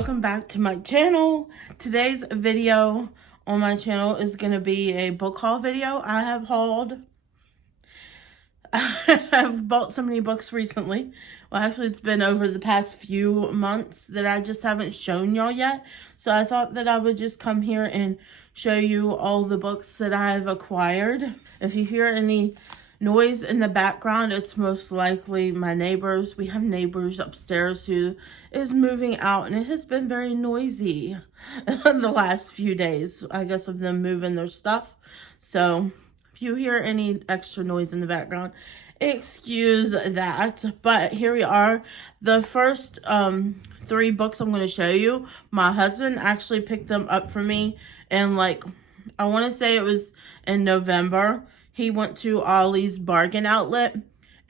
welcome back to my channel. Today's video on my channel is going to be a book haul video. I've bought so many books recently. Well, actually, it's been over the past few months that I just haven't shown y'all yet. So I thought that I would just come here and show you all the books that I've acquired. If you hear any noise in the background, it's most likely my neighbors. We have neighbors upstairs who is moving out, and it has been very noisy the last few days, I guess, of them moving their stuff. So if you hear any extra noise in the background, excuse that. But here we are. The first 3 books I'm going to show you, my husband actually picked them up for me, and like, I want to say it was in November. He went to Ollie's Bargain Outlet,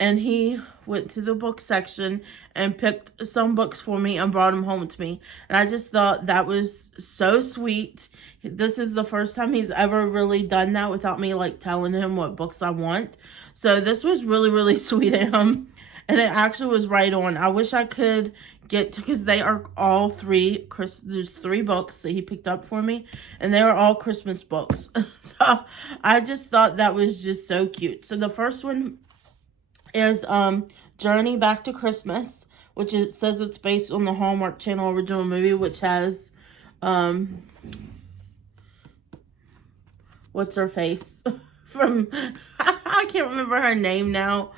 and he went to the book section and picked some books for me and brought them home to me. And I just thought that was so sweet. This is the first time he's ever really done that without me like telling him what books I want. So this was really, really sweet of him. And it actually was right on. I wish I could get to, because they are all 3, there's 3 books that he picked up for me, and they are all Christmas books. So I just thought that was just so cute. So the first one is Journey Back to Christmas, which it says it's based on the Hallmark Channel original movie, which has what's her face from I can't remember her name now.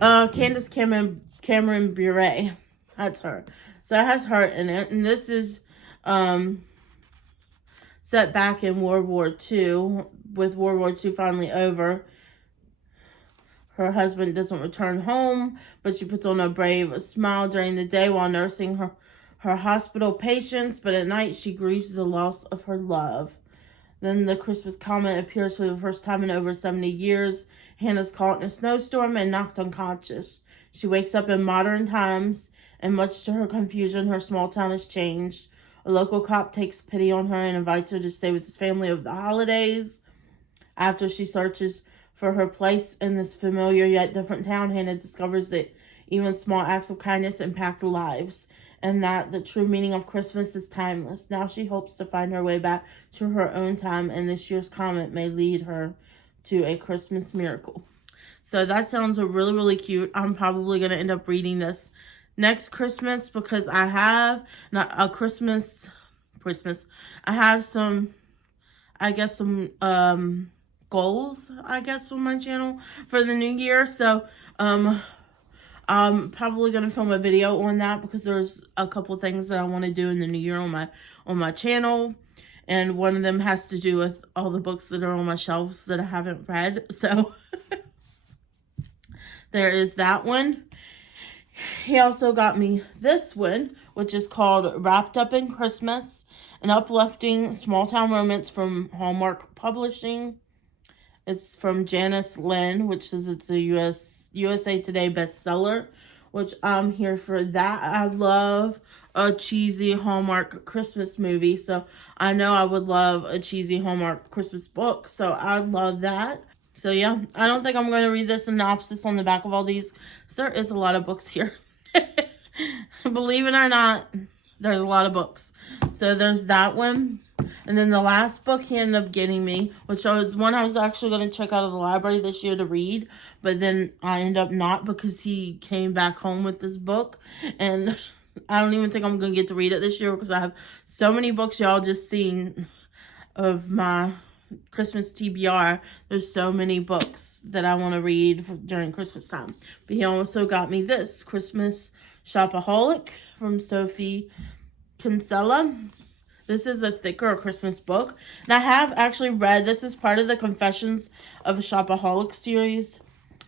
Candace Cameron Bure. That's her. So it has her in it. And this is set back in World War II. With World War II finally over, her husband doesn't return home, but she puts on a brave smile during the day while nursing her hospital patients. But at night, she grieves the loss of her love. Then the Christmas comet appears for the first time in over 70 years. Hannah's caught in a snowstorm and knocked unconscious. She wakes up in modern times, and much to her confusion, her small town has changed. A local cop takes pity on her and invites her to stay with his family over the holidays. After she searches for her place in this familiar yet different town, Hannah discovers that even small acts of kindness impact lives, and that the true meaning of Christmas is timeless. Now she hopes to find her way back to her own time, and this year's comet may lead her to a Christmas miracle. So that sounds really, really cute. I'm probably going to end up reading this next Christmas, because I have not a Christmas. I have some, I guess, some goals, I guess, on my channel for the new year. So I'm probably going to film a video on that, because there's a couple things that I want to do in the new year on my channel. And one of them has to do with all the books that are on my shelves that I haven't read. So there is that one. He also got me this one, which is called Wrapped Up in Christmas, an uplifting small town romance from Hallmark Publishing. It's from Janice Lynn, which says it's a USA Today bestseller, which I'm here for that. I love a cheesy Hallmark Christmas movie, so I know I would love a cheesy Hallmark Christmas book, so I love that. So yeah, I don't think I'm going to read the synopsis on the back of all these, because there is a lot of books here. Believe it or not, there's a lot of books. So there's that one. And then the last book he ended up getting me, which was one I was actually going to check out of the library this year to read, but then I ended up not, because he came back home with this book, and I don't even think I'm going to get to read it this year, because I have so many books y'all just seen of my Christmas TBR. There's so many books that I want to read during Christmas time. But he also got me this Christmas Shopaholic from Sophie Kinsella. This is a thicker Christmas book, and I have actually read, this is part of the Confessions of a Shopaholic series.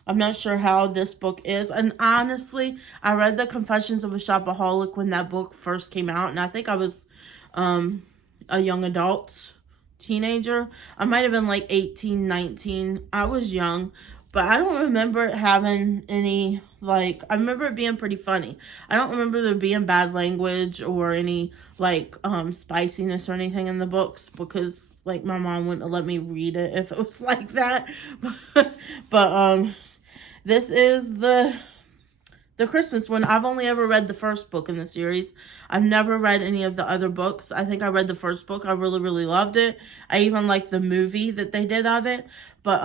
I'm not sure how this book is, and honestly, I read the Confessions of a Shopaholic when that book first came out, and I think I was a young adult, teenager. I might have been like 18, 19. I was young, but I don't remember it having any, like, I remember it being pretty funny. I don't remember there being bad language or any, like, spiciness or anything in the books, because, like, my mom wouldn't let me read it if it was like that. But this is the the Christmas one, I've only ever read the first book in the series. I've never read any of the other books. I think I read the first book. I really, really loved it. I even liked the movie that they did of it. But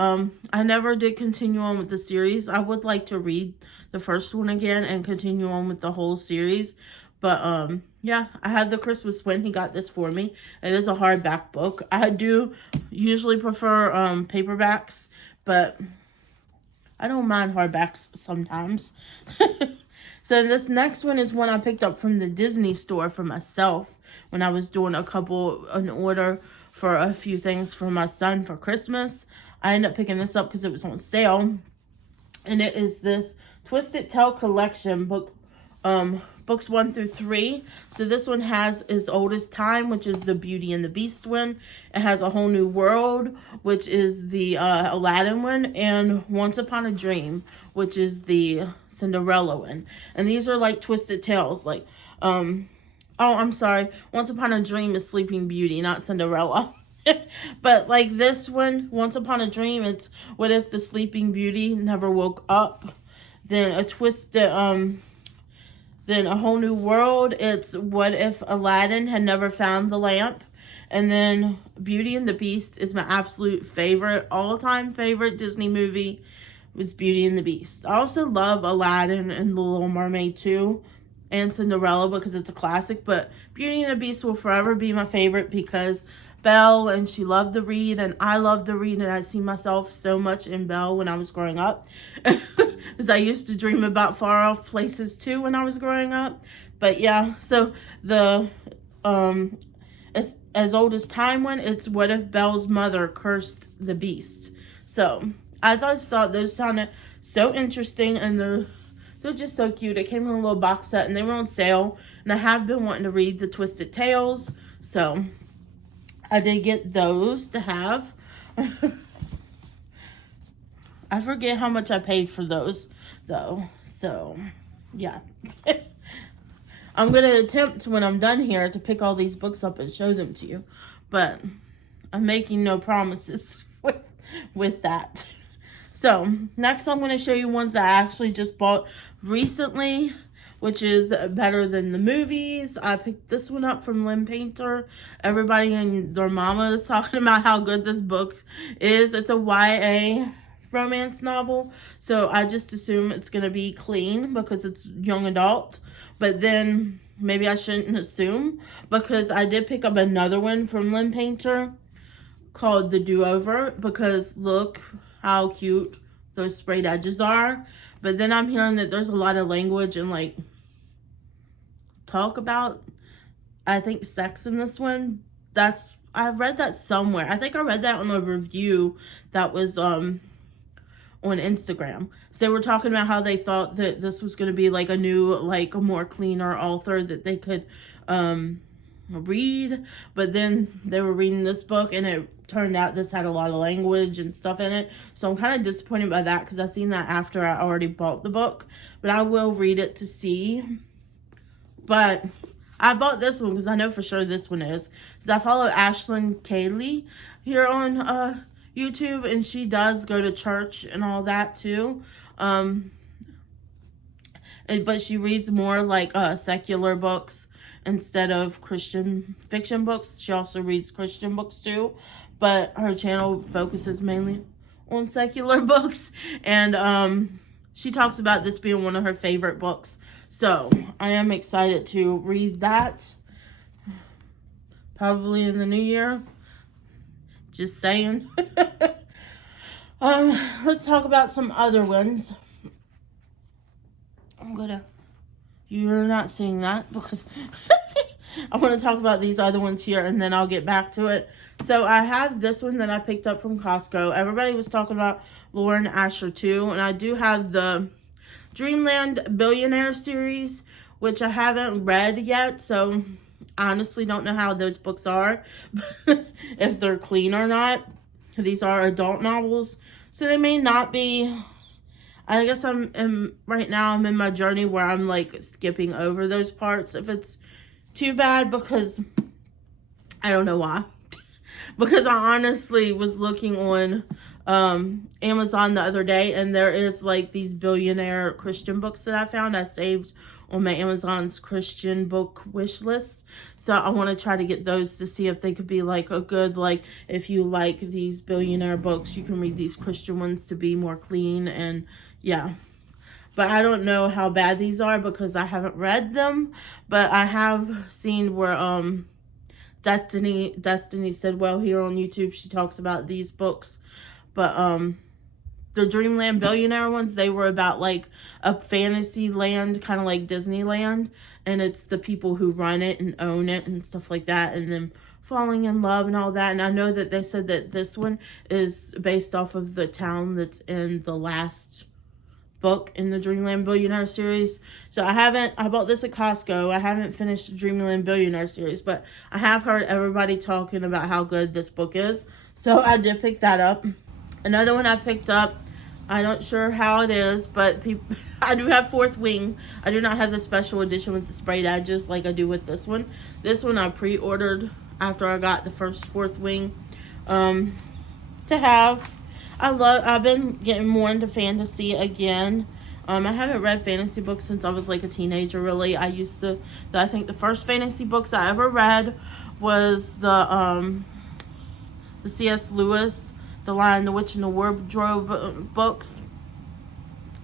I never did continue on with the series. I would like to read the first one again and continue on with the whole series. But yeah, I had the Christmas one. He got this for me. It is a hardback book. I do usually prefer paperbacks, but I don't mind hardbacks sometimes. So this next one is one I picked up from the Disney store for myself when I was doing an order for a few things for my son for Christmas. I ended up picking this up because it was on sale. And it is this Twisted Tale collection book, books 1 through 3. So this one has As Old as Time, which is the Beauty and the Beast one. It has A Whole New World, which is the Aladdin one, and Once Upon a Dream, which is the Cinderella one. And these are like twisted tales, like oh, I'm sorry, Once Upon a Dream is Sleeping Beauty, not Cinderella. But like this one, Once Upon a Dream, it's what if the Sleeping Beauty never woke up. Then then A Whole New World, it's what if Aladdin had never found the lamp. And then Beauty and the Beast is my absolute favorite, all-time favorite Disney movie. It's Beauty and the Beast. I also love Aladdin and The Little Mermaid too, and Cinderella because it's a classic. But Beauty and the Beast will forever be my favorite because Belle, and she loved to read, and I love to read, and I see myself so much in Belle when I was growing up. Because I used to dream about far off places too when I was growing up. But yeah, so the as Old as Time one, it's what if Belle's mother cursed the beast. So I thought those sounded so interesting, and they're just so cute. It came in a little box set, and they were on sale, and I have been wanting to read the Twisted Tales, so I did get those to have. I forget how much I paid for those, though. So, yeah. I'm going to attempt, when I'm done here, to pick all these books up and show them to you. But I'm making no promises with that. So, next I'm going to show you ones that I actually just bought recently, which is better than the movies. I picked this one up from Lynn Painter. Everybody and their mama is talking about how good this book is. It's a YA romance novel, so I just assume it's going to be clean because it's young adult. But then maybe I shouldn't assume, because I did pick up another one from Lynn Painter called The Do-Over, because look how cute those sprayed edges are. But then I'm hearing that there's a lot of language and like talk about, I think, sex in this one. I read that somewhere. I think I read that on a review that was on Instagram. So they were talking about how they thought that this was going to be like a new, like a more cleaner author that they could read. But then they were reading this book, and it turned out this had a lot of language and stuff in it. So I'm kind of disappointed by that, because I seen that after I already bought the book. But I will read it to see. But I bought this one because I know for sure this one is. Because I follow Ashlyn Kaylee here on YouTube, and she does go to church and all that too. But she reads more like secular books instead of Christian fiction books. She also reads Christian books too, but her channel focuses mainly on secular books. And she talks about this being one of her favorite books. So I am excited to read that, probably in the new year. Just saying. Let's talk about some other ones. You're not seeing that because I want to talk about these other ones here, and then I'll get back to it. So I have this one that I picked up from Costco. Everybody was talking about Lauren Asher too, and I do have the Dreamland Billionaire series, which I haven't read yet, so I honestly don't know how those books are, if they're clean or not. These are adult novels, so they may not be. I guess right now I'm in my journey where I'm like skipping over those parts if it's too bad, because I don't know why. because I honestly was looking on Amazon the other day, and there is like these billionaire Christian books that I found. I saved on my Amazon's Christian book wish list. So I want to try to get those to see if they could be like a good, like, if you like these billionaire books, you can read these Christian ones to be more clean. And yeah, but I don't know how bad these are because I haven't read them, but I have seen where Destiny said, well, here on YouTube she talks about these books. But the Dreamland Billionaire ones, they were about like a fantasy land, kind of like Disneyland, and it's the people who run it and own it and stuff like that, and then falling in love and all that. And I know that they said that this one is based off of the town that's in the last book in the Dreamland Billionaire series. So I bought this at Costco. I haven't finished the Dreamland Billionaire series, but I have heard everybody talking about how good this book is. So I did pick that up. Another one I picked up, I'm not sure how it is, but I do have Fourth Wing. I do not have the special edition with the sprayed edges like I do with this one. This one I pre-ordered after I got the first Fourth Wing to have. I've been getting more into fantasy again. I haven't read fantasy books since I was like a teenager, really. I think the first fantasy books I ever read was the C.S. Lewis, The Lion, the Witch, and the Wardrobe books.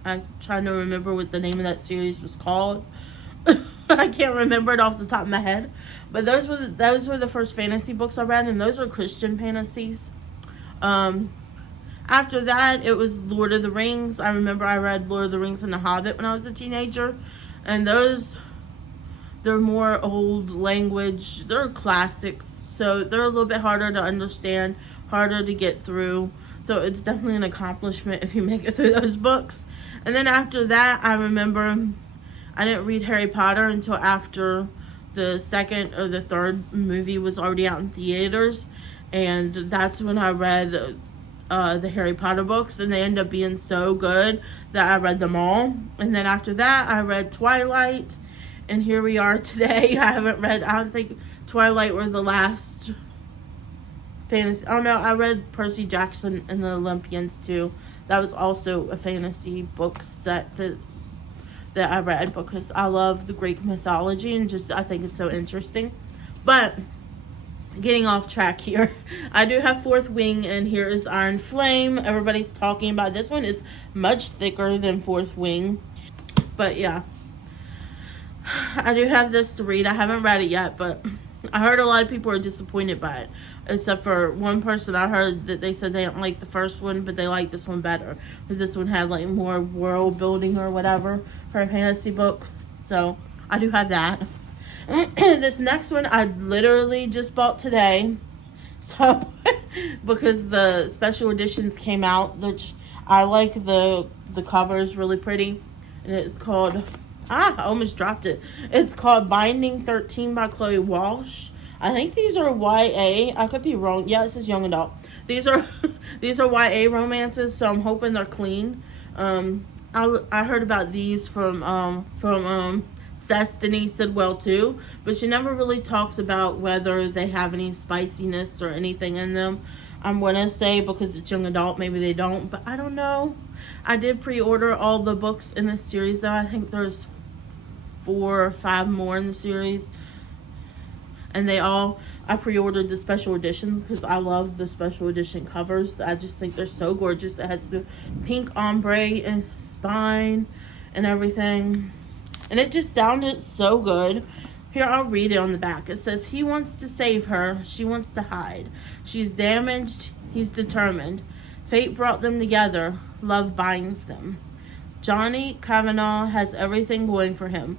I'm trying to remember what the name of that series was called. I can't remember it off the top of my head. But those were the first fantasy books I read, and those are Christian fantasies. After that, it was Lord of the Rings. I remember I read Lord of the Rings and The Hobbit when I was a teenager. And they're more old language. They're classics. So they're a little bit harder to understand, harder to get through. So it's definitely an accomplishment if you make it through those books. And then after that, I remember I didn't read Harry Potter until after the second or the third movie was already out in theaters. And that's when I read the Harry Potter books, and they end up being so good that I read them all. And then after that, I read Twilight, and here we are today. I don't think Twilight were the last fantasy. Oh no, I read Percy Jackson and the Olympians too. That was also a fantasy book set that I read because I love the Greek mythology and I think it's so interesting. But getting off track here, I do have Fourth Wing, and here is Iron Flame. Everybody's talking about this one is much thicker than Fourth Wing, but yeah, I do have this to read. I haven't read it yet, but I heard a lot of people are disappointed by it, except for one person. I heard that they said they didn't like the first one, but they liked this one better because this one had like more world building or whatever for a fantasy book. So I do have that. This next one I literally just bought today, so because the special editions came out, which I like. The cover is really pretty, and it's called I almost dropped it. It's called Binding 13 by Chloe Walsh. I think these are YA. I could be wrong. Yeah, this is young adult. These are YA romances, so I'm hoping they're clean. I heard about these from Destiny said well too, but she never really talks about whether they have any spiciness or anything in them. I'm gonna say because it's young adult, maybe they don't, but I don't know. I did pre-order all the books in this series though. I think there's 4 or 5 more in the series, and I pre-ordered the special editions because I love the special edition covers. I just think they're so gorgeous. It has the pink ombre and spine and everything, and it just sounded so good. Here, I'll read it on the back. It says, he wants to save her. She wants to hide. She's damaged. He's determined. Fate brought them together. Love binds them. Johnny Kavanagh has everything going for him.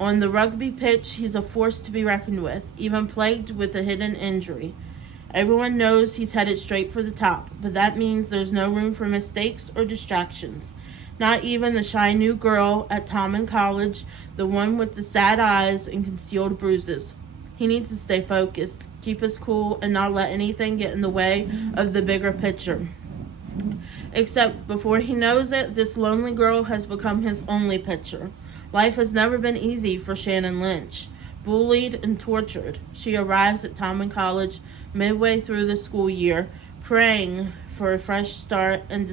On the rugby pitch, he's a force to be reckoned with, even plagued with a hidden injury. Everyone knows he's headed straight for the top, but that means there's no room for mistakes or distractions. Not even the shy new girl at Tommen College, the one with the sad eyes and concealed bruises. He needs to stay focused, keep his cool, and not let anything get in the way of the bigger picture. Except before he knows it, this lonely girl has become his only picture. Life has never been easy for Shannon Lynch. Bullied and tortured, she arrives at Tommen College midway through the school year, praying for a fresh start and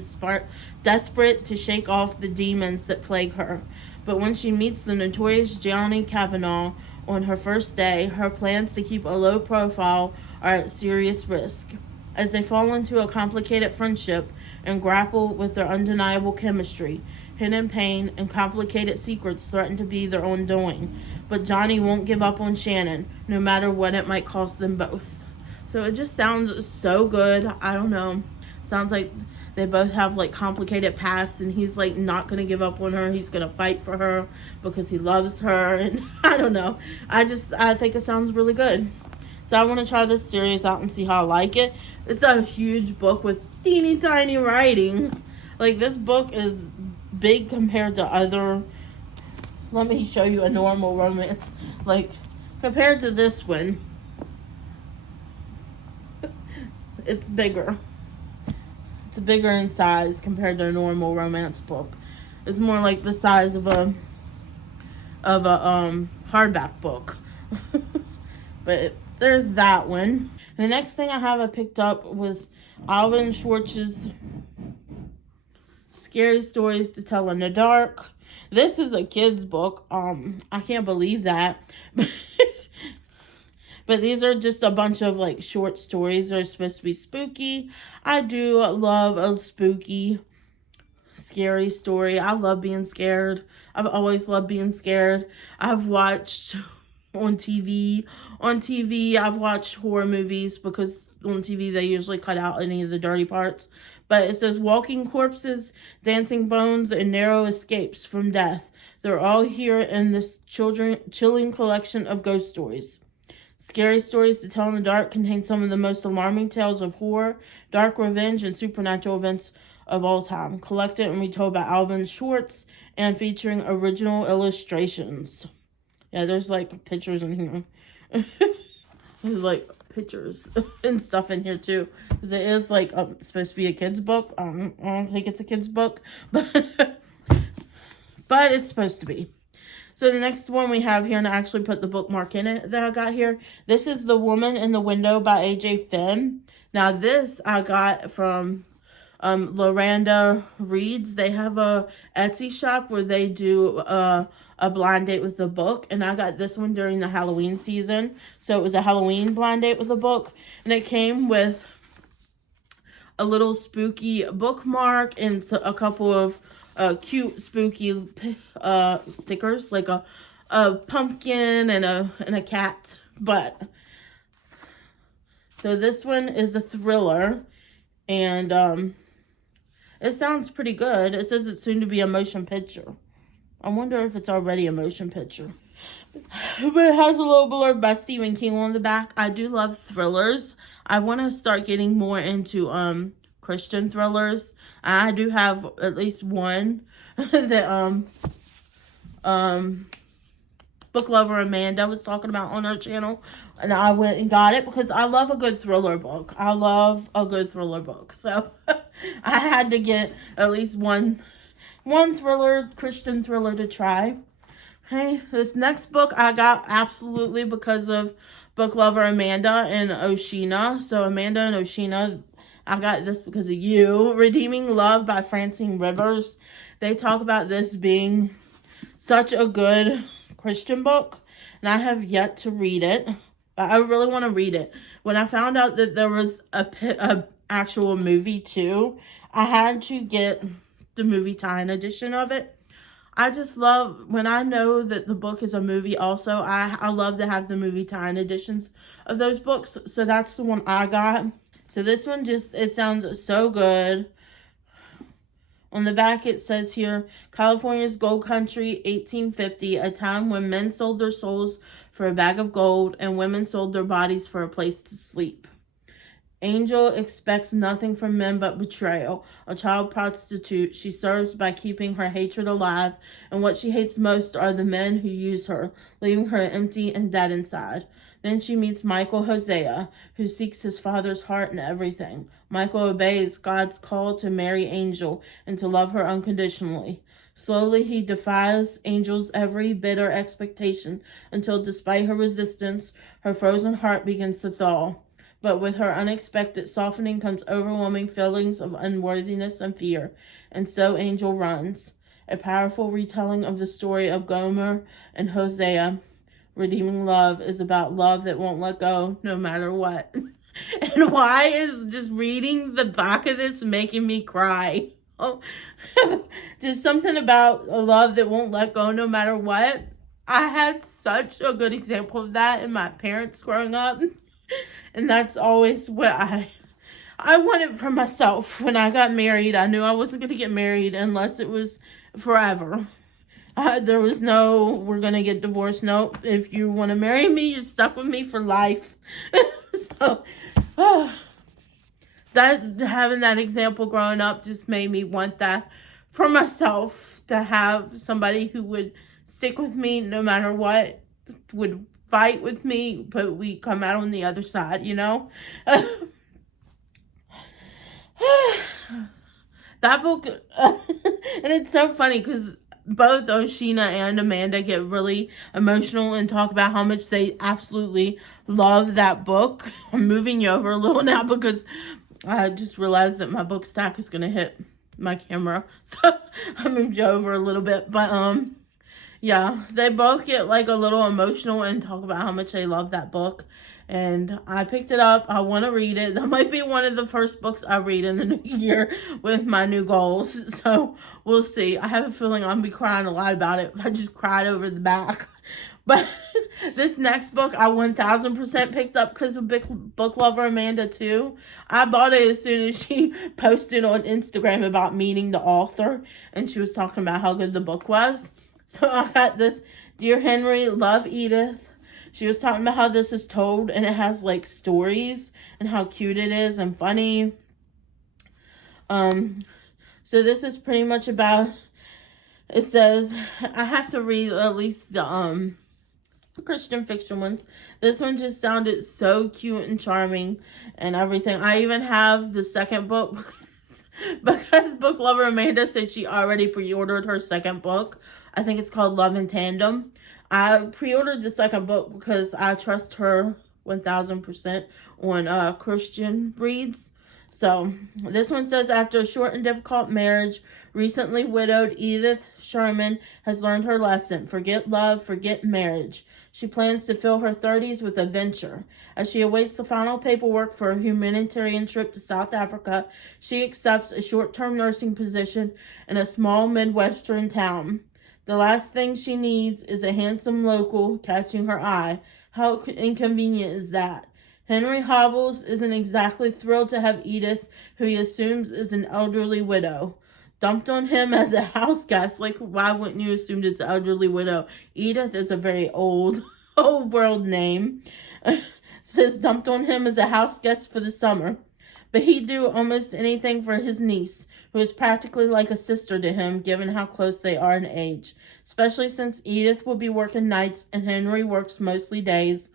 desperate to shake off the demons that plague her. But when she meets the notorious Johnny Kavanaugh on her first day, her plans to keep a low profile are at serious risk. As they fall into a complicated friendship and grapple with their undeniable chemistry, hidden pain and complicated secrets threaten to be their undoing. But Johnny won't give up on Shannon, no matter what it might cost them both. So it just sounds so good. I don't know. Sounds like they both have like complicated pasts, and he's like not gonna give up on her. He's gonna fight for her because he loves her, and I don't know. I think it sounds really good. So I want to try this series out and see how I like it. It's a huge book with teeny tiny writing. Like, this book is big compared to other. Let me show you a normal romance. Like, compared to this one, it's bigger. It's bigger in size compared to a normal romance book. It's more like the size of a hardback book. But there's that one. The next thing I picked up was Alvin Schwartz's Scary Stories to Tell in the Dark. This is a kid's book. I can't believe that. But these are just a bunch of like short stories. They're supposed to be spooky. I do love a spooky, scary story. I love being scared. I've always loved being scared. I've watched on TV. I've watched horror movies because on TV they usually cut out any of the dirty parts. But it says walking corpses, dancing bones, and narrow escapes from death. They're all here in this chilling collection of ghost stories. Scary Stories to Tell in the Dark contain some of the most alarming tales of horror, dark revenge, and supernatural events of all time, collected and retold by Alvin Schwartz and featuring original illustrations. Yeah, there's like pictures in here. There's like pictures and stuff in here too, because it is like supposed to be a kid's book. I don't think it's a kid's book, but it's supposed to be. So the next one we have here, and I actually put the bookmark in it that I got here. This is The Woman in the Window by A.J. Finn. Now this I got from Loranda Reads. They have a Etsy shop where they do a blind date with a book, and I got this one during the Halloween season. So it was a Halloween blind date with a book, and it came with a little spooky bookmark and a couple of cute spooky stickers, like a pumpkin and a cat butt. So this one is a thriller, and it sounds pretty good. It says it's soon to be a motion picture. I wonder if it's already a motion picture. But it has a little blurb by Stephen King on the back. I do love thrillers. I want to start getting more into Christian thrillers. I do have at least one that book lover Amanda was talking about on her channel, and I went and got it because I love a good thriller book. I love a good thriller book. So I had to get at least one thriller, Christian thriller to try. Okay, this next book I got absolutely because of book lover Amanda and Oshina. So Amanda and Oshina, I got this because of you. Redeeming Love by Francine Rivers. They talk about this being such a good Christian book, and I have yet to read it. But I really want to read it. When I found out that there was a actual movie too, I had to get the movie tie-in edition of it. I just love when I know that the book is a movie also. I love to have the movie tie-in editions of those books. So that's the one I got. So this one it sounds so good. On the back it says here, California's Gold Country, 1850, a time when men sold their souls for a bag of gold and women sold their bodies for a place to sleep. Angel expects nothing from men but betrayal. A child prostitute, she serves by keeping her hatred alive, and what she hates most are the men who use her, leaving her empty and dead inside. Then she meets Michael Hosea, who seeks his father's heart and everything. Michael obeys God's call to marry Angel and to love her unconditionally. Slowly, he defies Angel's every bitter expectation until, despite her resistance, her frozen heart begins to thaw. But with her unexpected softening comes overwhelming feelings of unworthiness and fear. And so Angel runs. A powerful retelling of the story of Gomer and Hosea. Redeeming love is about love that won't let go no matter what. And why is just reading the back of this making me cry? Oh, just something about a love that won't let go no matter what. I had such a good example of that in my parents growing up. And that's always what I wanted for myself. When I got married, I knew I wasn't going to get married unless it was forever. There was no, we're going to get divorced. No, if you want to marry me, you're stuck with me for life. So, that having that example growing up just made me want that for myself, to have somebody who would stick with me no matter what, would fight with me, but we come out on the other side, you know? That book, and it's so funny because both Oshina and Amanda get really emotional and talk about how much they absolutely love that book. I'm moving you over a little now because I just realized that my book stack is going to hit my camera. So I moved you over a little bit. But, yeah, they both get like a little emotional and talk about how much they love that book. And I picked it up. I want to read it. That might be one of the first books I read in the new year with my new goals. So we'll see. I have a feeling I'm going to be crying a lot about it. I just cried over the back. But this next book I 1000% picked up because of book lover Amanda too. I bought it as soon as she posted on Instagram about meeting the author. And she was talking about how good the book was. So I got this, Dear Henry, Love Edith. She was talking about how this is told and it has like stories and how cute it is and funny. So this is pretty much about, it says, I have to read at least the Christian fiction ones. This one just sounded so cute and charming and everything. I even have the second book because book lover Amanda said she already pre-ordered her second book. I think it's called Love in Tandem. I pre-ordered the second book because I trust her 1000% on Christian reads. So this one says, after a short and difficult marriage, recently widowed Edith Sherman has learned her lesson. Forget love, forget marriage. She plans to fill her 30s with adventure. As she awaits the final paperwork for a humanitarian trip to South Africa, she accepts a short-term nursing position in a small Midwestern town. The last thing she needs is a handsome local catching her eye. How inconvenient is that? Henry Hobbles isn't exactly thrilled to have Edith, who he assumes is an elderly widow, dumped on him as a house guest. Like, why wouldn't you assume it's an elderly widow? Edith is a very old world name. Says dumped on him as a house guest for the summer. But he'd do almost anything for his niece, who is practically like a sister to him, given how close they are in age. Especially since Edith will be working nights and Henry works mostly days.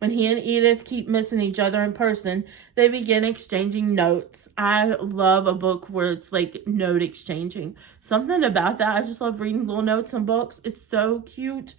When he and Edith keep missing each other in person, they begin exchanging notes. I love a book where it's like note exchanging. Something about that. I just love reading little notes in books. It's so cute.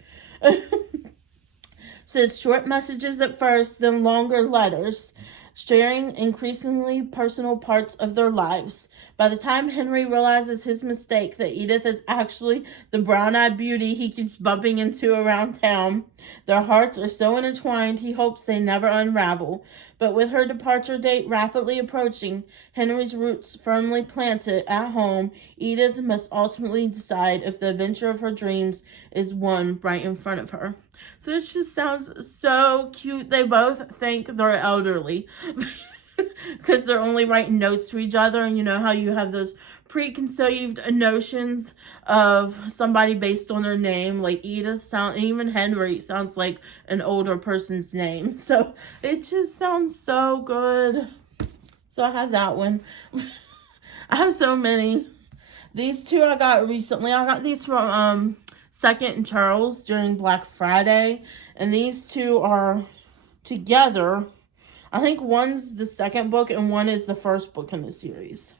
Says short messages at first, then longer letters, sharing increasingly personal parts of their lives. By the time Henry realizes his mistake, that Edith is actually the brown-eyed beauty he keeps bumping into around town, their hearts are so intertwined he hopes they never unravel. But with her departure date rapidly approaching, Henry's roots firmly planted at home, Edith must ultimately decide if the adventure of her dreams is one right in front of her. So this just sounds so cute. They both think they're elderly because they're only writing notes to each other. And you know how you have those preconceived notions of somebody based on their name. Like Edith even Henry sounds like an older person's name. So it just sounds so good. So I have that one. I have so many. These two I got recently. I got these from Second and Charles during Black Friday, and these two are together. I think one's the second book and one is the first book in the series.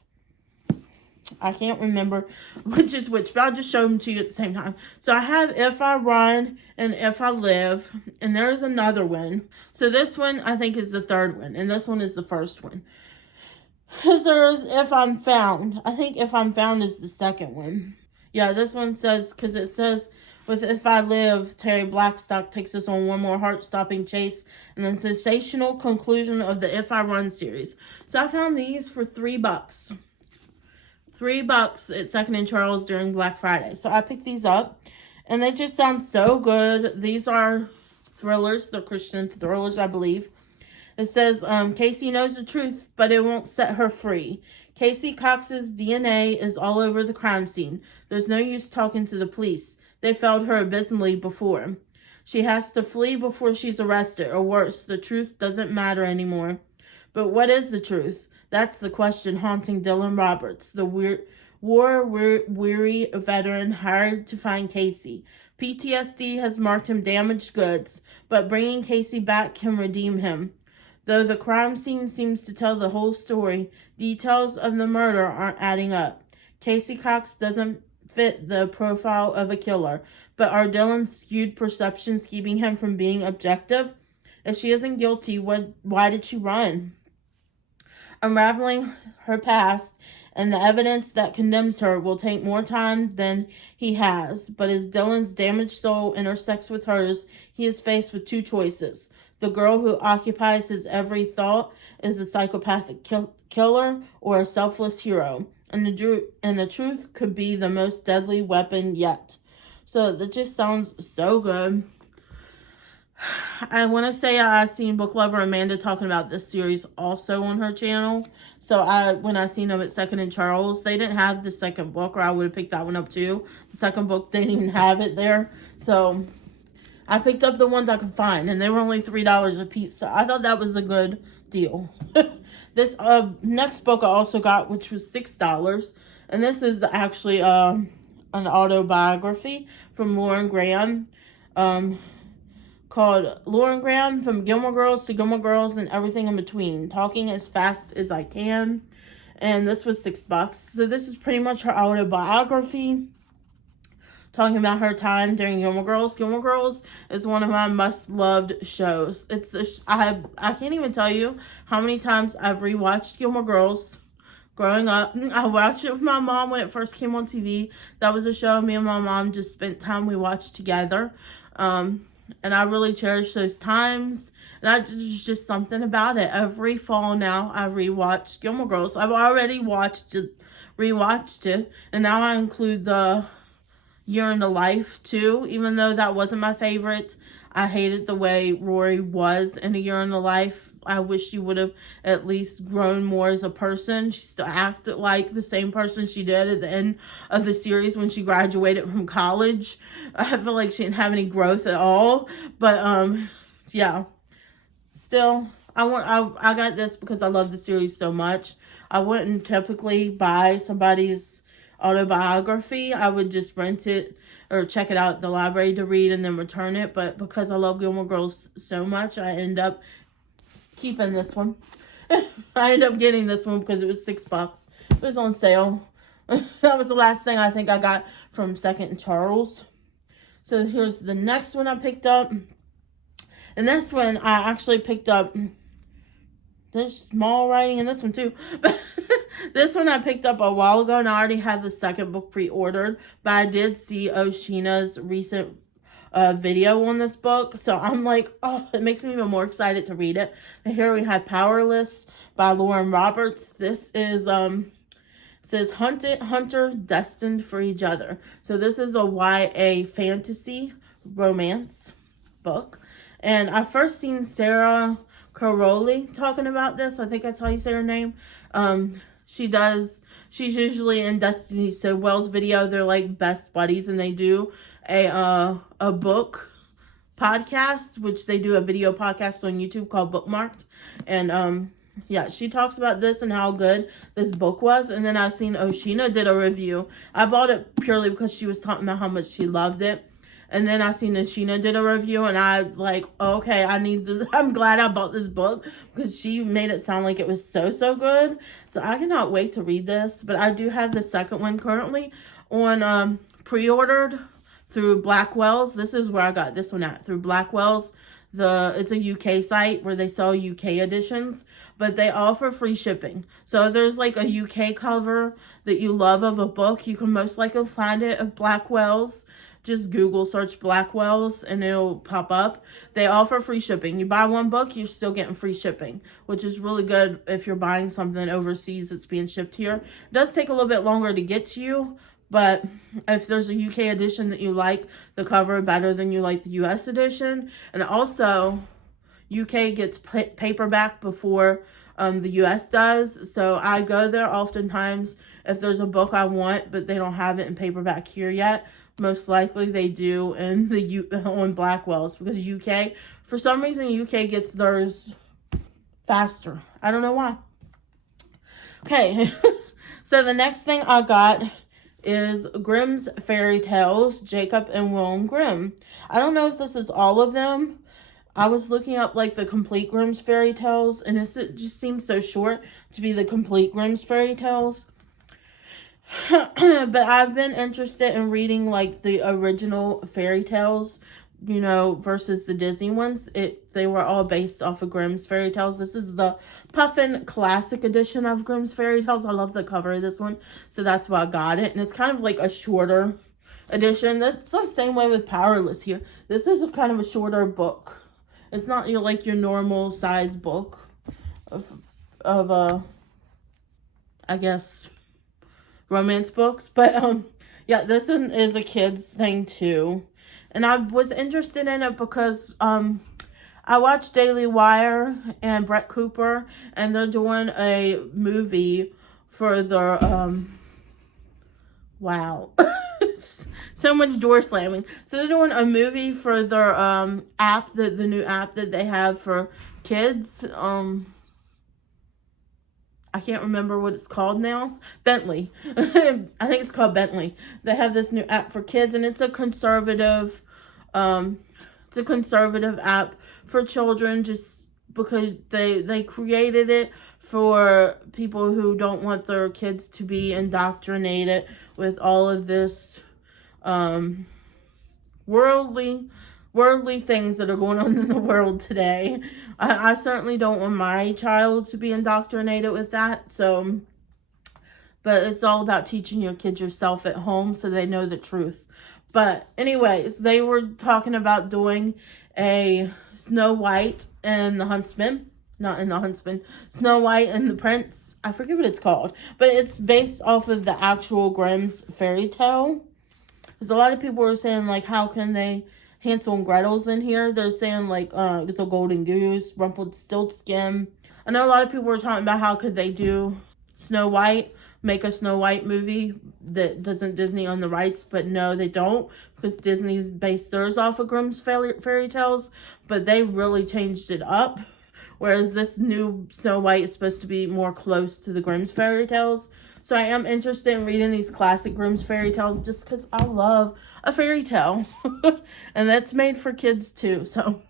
I can't remember which is which, but I'll just show them to you at the same time. So I have If I Run and If I Live, and there's another one. So this one I think is the third one, and this one is the first one. Because there's If I'm Found. I think If I'm Found is the second one. Yeah, this one says, because it says, with If I Live, Terry Blackstock takes us on one more heart-stopping chase and then sensational conclusion of the If I Run series. So I found these for $3. $3 at 2nd and Charles during Black Friday. So I picked these up, and they just sound so good. These are thrillers. They're Christian thrillers, I believe. It says, Casey knows the truth, but it won't set her free. Casey Cox's DNA is all over the crime scene. There's no use talking to the police. They failed her abysmally before. She has to flee before she's arrested, or worse, the truth doesn't matter anymore. But what is the truth? That's the question haunting Dylan Roberts, the war-weary veteran hired to find Casey. PTSD has marked him damaged goods, but bringing Casey back can redeem him. Though the crime scene seems to tell the whole story, details of the murder aren't adding up. Casey Cox doesn't fit the profile of a killer, but are Dylan's skewed perceptions keeping him from being objective? If she isn't guilty, why did she run? Unraveling her past and the evidence that condemns her will take more time than he has, but as Dylan's damaged soul intersects with hers, he is faced with two choices. The girl who occupies his every thought is a psychopathic killer or a selfless hero. And the truth could be the most deadly weapon yet. So that just sounds so good. I want to say I've seen book lover Amanda talking about this series also on her channel. So when I seen them at 2nd and Charles, they didn't have the second book, or I would have picked that one up too. The second book, they didn't even have it there. So I picked up the ones I could find, and they were only $3 a piece. So I thought that was a good deal. This next book I also got, which was $6. And this is actually an autobiography from Lauren Graham. Called Lauren Graham, From Gilmore Girls to Gilmore Girls and Everything in Between. Talking as fast as I can. And this was $6. So this is pretty much her autobiography. Talking about her time during Gilmore Girls. Gilmore Girls is one of my must-loved shows. I can't even tell you how many times I've rewatched Gilmore Girls growing up. I watched it with my mom when it first came on TV. That was a show me and my mom just spent time we watched together. And I really cherish those times. And there's just something about it. Every fall now, I rewatch Gilmore Girls. I've already rewatched it. And now I include the Year in the Life, too. Even though that wasn't my favorite. I hated the way Rory was in A Year in the Life. I wish she would have at least grown more as a person. She still acted like the same person she did at the end of the series when she graduated from college. I feel like she didn't have any growth at all. But, yeah. Still, I got this because I love the series so much. I wouldn't typically buy somebody's autobiography. I would just rent it or check it out at the library to read and then return it. But because I love Gilmore Girls so much, I end up keeping this one. I ended up getting this one because it was $6. It was on sale. That was the last thing I think I got from 2nd and Charles. So here's the next one I picked up. And this one I actually picked up. There's small writing in this one too. But this one I picked up a while ago, and I already had the second book pre-ordered. But I did see Oshina's recent video on this book, so I'm like, oh, it makes me even more excited to read it. And here we have Powerless by Lauren Roberts. This is says Hunter Destined for Each Other. So this is a YA fantasy romance book, and I first seen Sarah Caroli talking about this. I think that's how you say her name. She's usually in Destiny Sowell's video. They're like best buddies, and they do a book podcast, which they do a video podcast on YouTube called Bookmarked. And yeah, she talks about this and how good this book was. And then I've seen Oshina did a review. I bought it purely because she was talking about how much she loved it. And then I seen Ashina did a review, and I like, okay, I need this. I'm glad I bought this book because she made it sound like it was so good. So I cannot wait to read this. But I do have the second one currently on pre-ordered through Blackwell's. This is where I got this one at, through Blackwell's. It's a UK site where they sell UK editions, but they offer free shipping. So if there's like a UK cover that you love of a book, you can most likely find it at Blackwell's. Just Google search Blackwell's and it'll pop up. They offer free shipping. You buy one book, you're still getting free shipping, which is really good if you're buying something overseas that's being shipped here. It does take a little bit longer to get to you, but if there's a UK edition that you like the cover better than you like the US edition, and also UK gets paperback before the US does. So I go there oftentimes if there's a book I want, but they don't have it in paperback here yet. Most likely they do in on Blackwell's, because UK, for some reason, UK gets theirs faster. I don't know why. Okay, so the next thing I got is Grimm's Fairy Tales, Jacob and Wilhelm Grimm. I don't know if this is all of them. I was looking up like the complete Grimm's Fairy Tales, and it just seems so short to be the complete Grimm's Fairy Tales. But I've been interested in reading like the original fairy tales, you know, versus the Disney ones. They were all based off of Grimm's Fairy Tales. This is the Puffin Classic Edition of Grimm's Fairy Tales. I love the cover of this one, so that's why I got it. And it's kind of like a shorter edition. That's the same way with Powerless here. This is a kind of a shorter book. It's not like your normal size book of I guess, romance books. But yeah, this one is a kid's thing too, and I was interested in it because I watched Daily Wire and Brett Cooper, and they're doing a movie for their wow so much door slamming. So they're doing a movie for their app, the new app that they have for kids. I can't remember what it's called now. Bentley. I think it's called Bentley. They have this new app for kids, and it's a conservative app for children, just because they created it for people who don't want their kids to be indoctrinated with all of this worldly things that are going on in the world today. I certainly don't want my child to be indoctrinated with that. So, but it's all about teaching your kids yourself at home so they know the truth. But anyways, they were talking about doing a Snow White and the Huntsman. Not in the Huntsman. Snow White and the Prince. I forget what it's called. But it's based off of the actual Grimm's fairy tale. Because a lot of people were saying, like, how can they... Hansel and Gretel's in here. They're saying, like, the Golden Goose, Rumpelstiltskin. I know a lot of people were talking about how could they do Snow White, make a Snow White movie that doesn't Disney own the rights, but no, they don't, because Disney's based theirs off of Grimm's fairy tales, but they really changed it up. Whereas this new Snow White is supposed to be more close to the Grimm's fairy tales. So I am interested in reading these classic Grimm's fairy tales just because I love a fairy tale. And that's made for kids too. So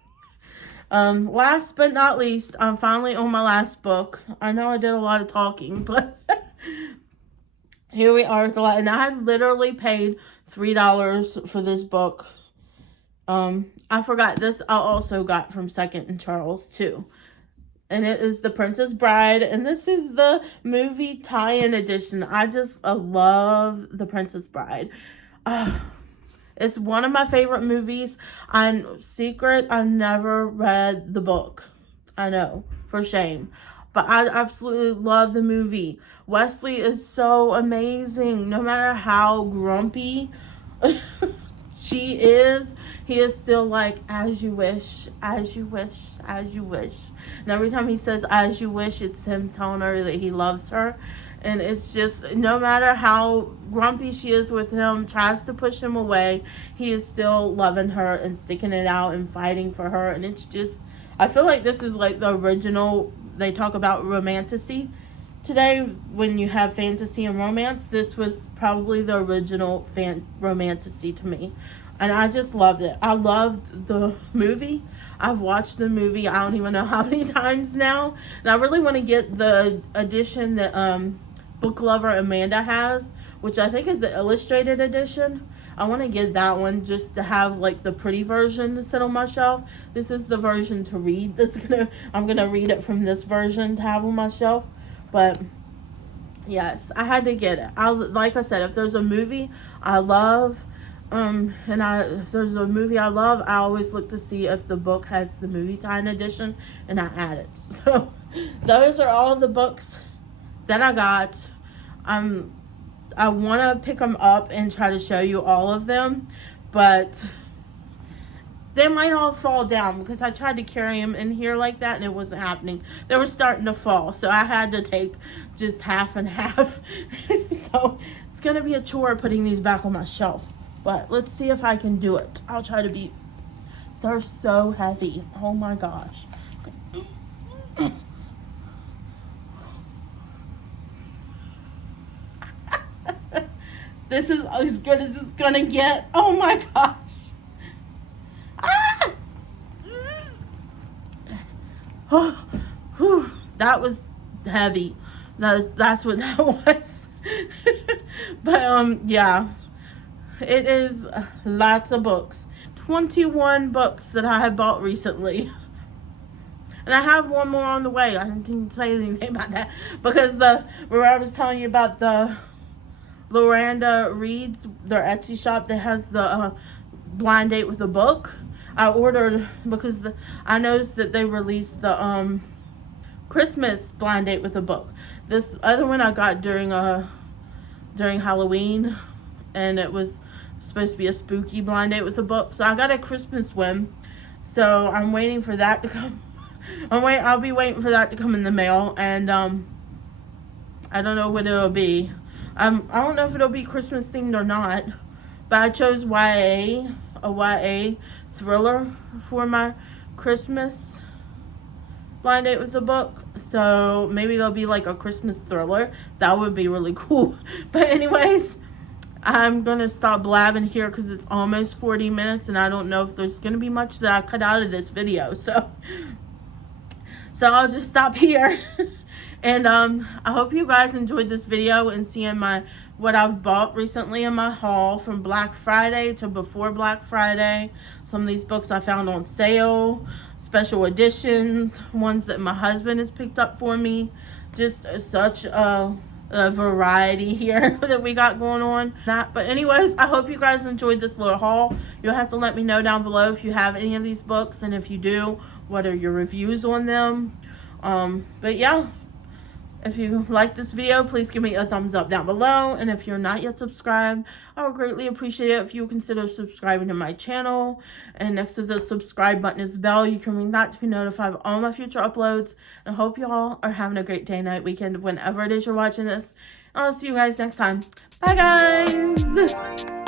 last but not least, I'm finally on my last book. I know I did a lot of talking, but here we are with a lot. And I literally paid $3 for this book. I forgot this I also got from Second and Charles too. And it is The Princess Bride. And this is the movie tie-in edition. I just love The Princess Bride. It's one of my favorite movies. I'm secret, I've never read the book. I know, for shame. But I absolutely love the movie. Wesley is so amazing. No matter how grumpy she is, he is still like, as you wish, as you wish, as you wish. And every time he says, as you wish, it's him telling her that he loves her. And it's just, no matter how grumpy she is with him, tries to push him away, he is still loving her and sticking it out and fighting for her. And it's just, I feel like this is like the original, they talk about romantasy today. When you have fantasy and romance, this was probably the original romantasy to me. And I just loved it. I loved the movie. I've watched the movie I don't even know how many times now. And I really want to get the edition that book lover Amanda has, which I think is the illustrated edition. I want to get that one just to have like the pretty version to sit on my shelf. This is the version to read. I'm gonna read it from this version to have on my shelf. But yes, I had to get it. Like I said, if there's a movie I love, if there's a movie I love, I always look to see if the book has the movie tie-in edition, and I add it. So those are all the books that I got. I want to pick them up and try to show you all of them, but they might all fall down because I tried to carry them in here like that and it wasn't happening. They were starting to fall, so I had to take just half and half. So it's going to be a chore putting these back on my shelf, but let's see if I can do it. I'll try to be... They're so heavy. Oh my gosh. This is as good as it's gonna get. Oh my gosh. Ah! Oh, whew. That was heavy. That's what that was. But yeah. It is lots of books. 21 books that I have bought recently. And I have one more on the way. I didn't say anything about that because where I was telling you about the Loranda Reads, their Etsy shop that has the blind date with a book. I ordered because I noticed that they released the Christmas blind date with a book. This other one I got during Halloween, and it was supposed to be a spooky blind date with a book. So I got a Christmas one. So I'm waiting for that to come. I'll be waiting for that to come in the mail, and I don't know what it'll be. I don't know if it'll be Christmas themed or not, but I chose a YA thriller for my Christmas blind date with the book. So maybe it'll be like a Christmas thriller. That would be really cool. But anyways, I'm going to stop blabbing here because it's almost 40 minutes and I don't know if there's going to be much that I cut out of this video. So I'll just stop here. And I hope you guys enjoyed this video and seeing what I've bought recently in my haul from Black Friday to before Black Friday. Some of these books I found on sale, special editions, ones that my husband has picked up for me. Just such a variety here that we got going on. But anyways, I hope you guys enjoyed this little haul. You'll have to let me know down below if you have any of these books, and if you do, what are your reviews on them. But yeah. If you like this video, please give me a thumbs up down below. And if you're not yet subscribed, I would greatly appreciate it if you consider subscribing to my channel. And next to the subscribe button is the bell. You can ring that to be notified of all my future uploads. And I hope you all are having a great day, night, weekend, whenever it is you're watching this. And I'll see you guys next time. Bye, guys!